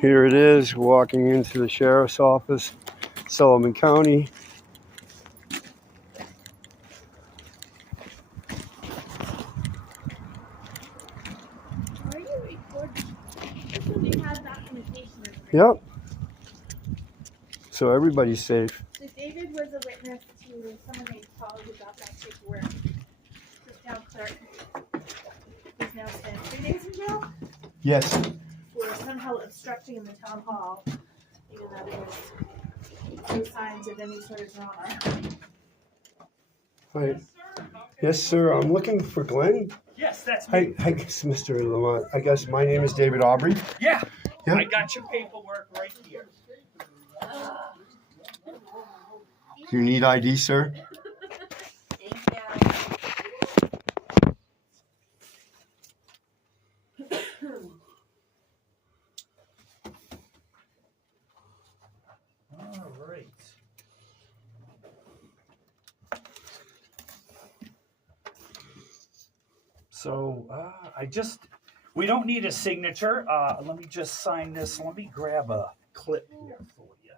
Here it is, walking into the sheriff's office, Sullivan County. Are you recording? That's when they had documentation. Yep. So everybody's safe. So David was a witness to someone named Paul who got that paperwork. The town clerk who's now spent 3 days in jail Yes. for somehow obstructing the town hall, even though there was no signs of any sort of drama. Hi. Yes, sir. I'm looking for Glenn. Yes, that's me. Hi, Mr. Lamont. I guess my name is David Aubrey. Yeah, Yeah. I got your paperwork right here. Do you need ID, sir? All right. So we don't need a signature. Let me just sign this. Let me grab a clip here for you.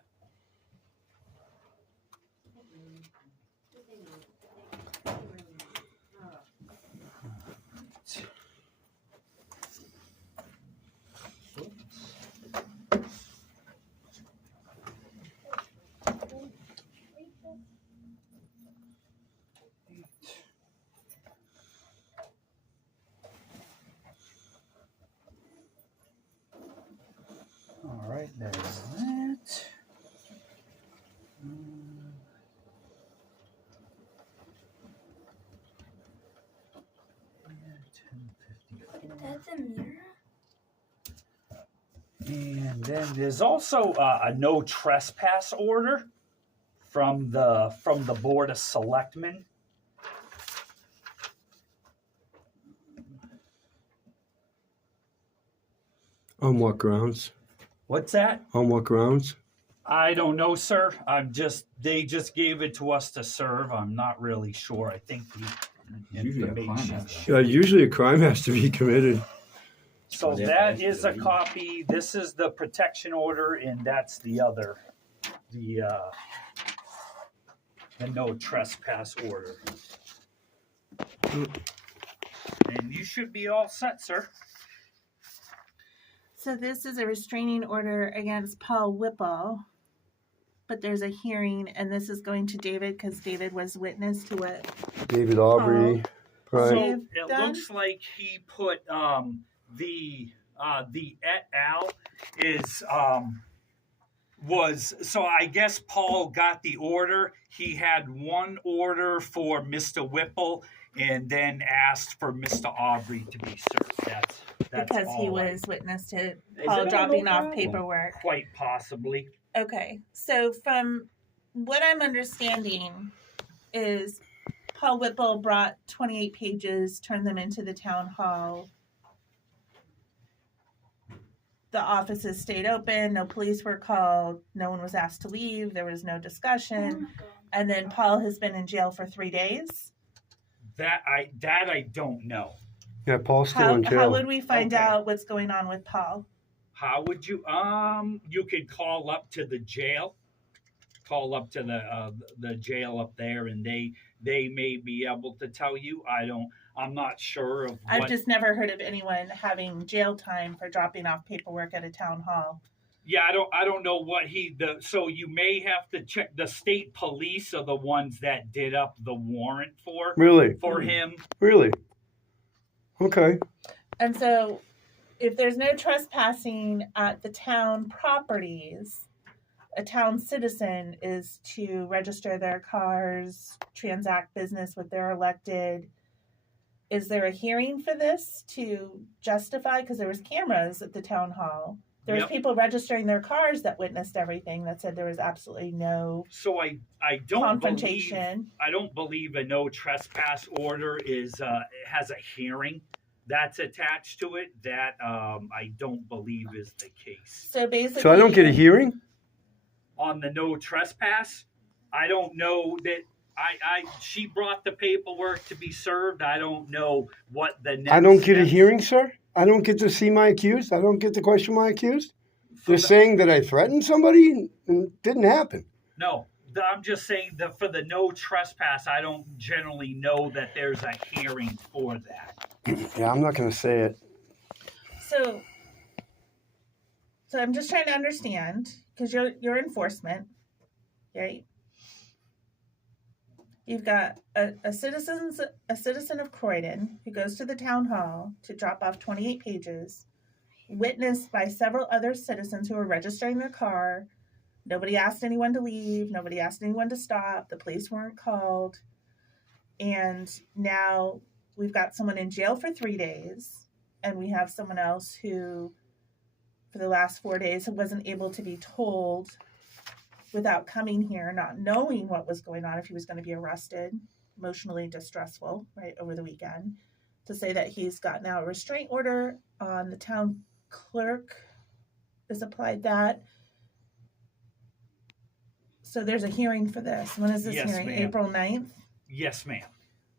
All right, there's that. That's a mirror? And then there's also a no trespass order from the Board of Selectmen. On what grounds? What's that? On what grounds? I don't know, sir. They just gave it to us to serve. I'm not really sure. I think the information. Usually a crime has to be committed. So that is a copy. This is the protection order, and that's the other, the no trespass order. And you should be all set, sir. So this is a restraining order against Paul Whipple, but there's a hearing, and this is going to David because David was witness to it. David Aubrey. Right. So You've it done? looks like he put the et al is was so I guess Paul got the order. He had one order for Mr. Whipple and then asked for Mr. Aubrey to be served. That's Because he all was witness to Paul dropping off paperwork. quite possibly. Okay, so from what I'm understanding is Paul Whipple brought 28 pages, turned them into the town hall. The offices stayed open, no police were called, no one was asked to leave, there was no discussion. And then Paul has been in jail for 3 days. That I don't know. Yeah, Paul's still in jail. How would we find Okay. out what's going on with Paul? How would you you could call up to the jail. Call up to the jail up there, and they may be able to tell you. I'm not sure of what. I've just never heard of anyone having jail time for dropping off paperwork at a town hall. Yeah, I don't know what so you may have to check. The state police are the ones that did up the warrant for him. Really? Okay. And so if there's no trespassing at the town properties, a town citizen is to register their cars, transact business with their elected. Is there a hearing for this to justify? Because there was cameras at the town hall. There was people registering their cars that witnessed everything that said there was absolutely no So I don't confrontation. I don't believe a no trespass order has a hearing that's attached to it. That I don't believe is the case. So basically, So I don't get a hearing? On the no trespass, I don't know that. She brought the paperwork to be served. I don't know what the next. I don't get a steps- hearing, sir? I don't get to see my accused? I don't get to question my accused? They're saying that I threatened somebody and it didn't happen. No, I'm just saying that for the no trespass, I don't generally know that there's a hearing for that. Yeah, I'm not going to say it. So I'm just trying to understand, because you're enforcement, right? You've got a citizen of Croydon who goes to the town hall to drop off 28 pages, witnessed by several other citizens who are registering their car. Nobody asked anyone to leave. Nobody asked anyone to stop. The police weren't called. And now we've got someone in jail for 3 days, and we have someone else who, for the last 4 days, wasn't able to be told without coming here, not knowing what was going on, if he was going to be arrested, emotionally distressful, right, over the weekend, to say that he's got now a restraint order on the town clerk is applied that. So there's a hearing for this. When is this hearing? Ma'am. April 9th? Yes, ma'am.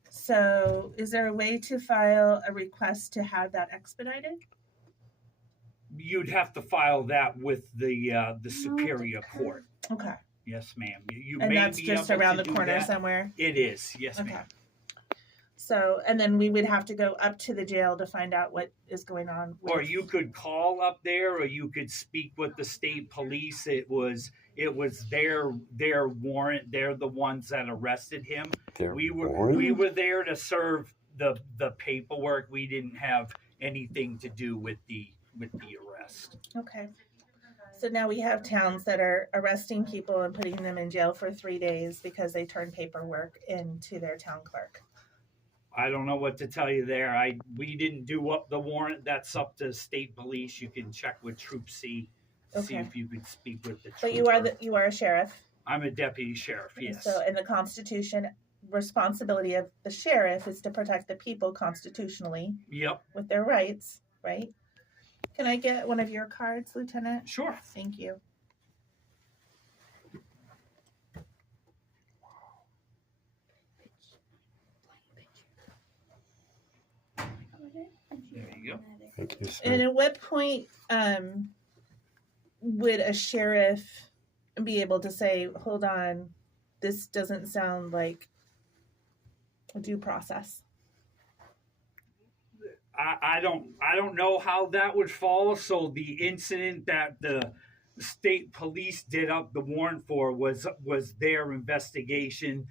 So is there a way to file a request to have that expedited? You'd have to file that with the Superior Court. Okay. Yes, ma'am. You And may that's be just able around to the do corner that. somewhere? It is. Yes, Okay. ma'am. So, and then we would have to go up to the jail to find out what is going on. Or you could call up there, or you could speak with the state police. It was their warrant. They're the ones that arrested him. We were there to serve the paperwork. We didn't have anything to do with the arrest. Okay. So now we have towns that are arresting people and putting them in jail for 3 days because they turned paperwork into their town clerk. I don't know what to tell you there. We didn't do up the warrant. That's up to state police. You can check with Troop C, see if you could speak with the trooper. But you are a sheriff. I'm a deputy sheriff. Yes. So in the Constitution, responsibility of the sheriff is to protect the people constitutionally. Yep. With their rights, right? Can I get one of your cards, Lieutenant? Sure. Thank you. There you go. Thank you, sir. And at what point would a sheriff be able to say, hold on, this doesn't sound like a due process? I don't know how that would fall. So the incident that the state police did up the warrant for was their investigation.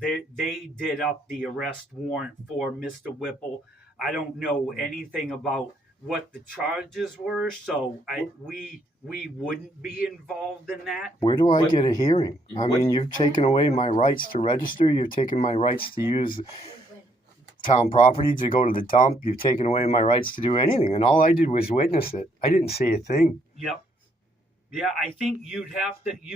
They did up the arrest warrant for Mr. Whipple. I don't know anything about what the charges were, so we wouldn't be involved in that. Where do I get a hearing? I mean, you've taken away my rights to register. You've taken my rights to use town property, to go to the dump. You've taken away my rights to do anything. And all I did was witness it. I didn't say a thing. Yep. Yeah, I think you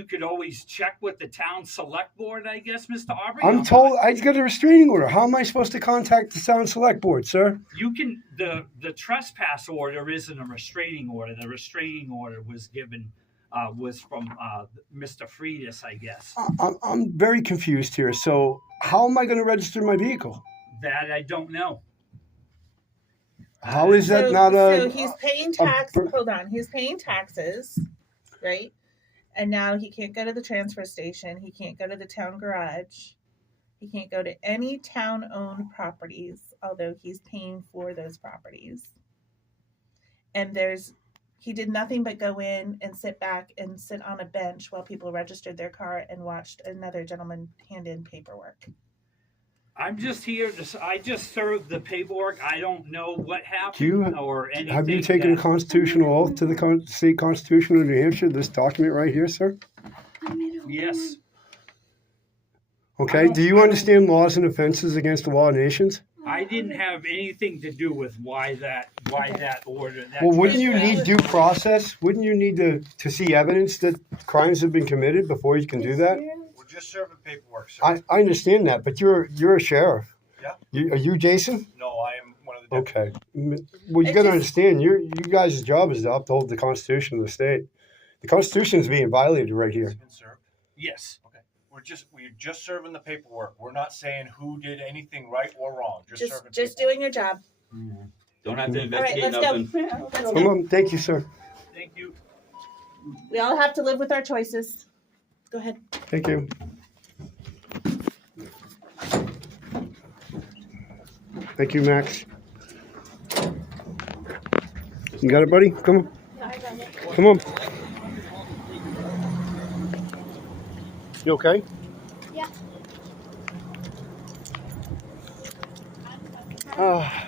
could always check with the town select board, I guess, Mr. Aubrey. I'm told I got a restraining order. How am I supposed to contact the town select board, sir? You can, the trespass order isn't a restraining order. The restraining order was given, was from Mr. Friedis, I guess. I'm very confused here. So how am I going to register my vehicle? That I don't know. How is that not a... So he's paying tax. Hold on. He's paying taxes, right? And now he can't go to the transfer station. He can't go to the town garage. He can't go to any town-owned properties, although he's paying for those properties. And he did nothing but go in and sit back and sit on a bench while people registered their car and watched another gentleman hand in paperwork. I'm just here I just served the paperwork. I don't know what happened or anything. Have you taken a constitutional oath to the state constitution of New Hampshire, this document right here, sir? Yes. Okay, do you understand laws and offenses against the law of nations? I didn't have anything to do with why that order. Well, wouldn't you need due process? Wouldn't you need to see evidence that crimes have been committed before you can do that? We're just serving paperwork, sir. I understand that, but you're a sheriff. Yeah. Are you Jason? No, I am one of the deputies. Okay. Well, you got to understand, you guys' job is to uphold the Constitution of the state. The Constitution is being violated right here. It's been served. Yes. Okay. We're just serving the paperwork. We're not saying who did anything right or wrong. Just serving Just paperwork. doing your job. Don't have to All right, investigate let's go. nothing. Let's Come go. on, thank you, sir. Thank you. We all have to live with our choices. Go ahead. Thank you. Thank you, Max. You got it, buddy? Come on. Come on. You okay? Yeah. Ah.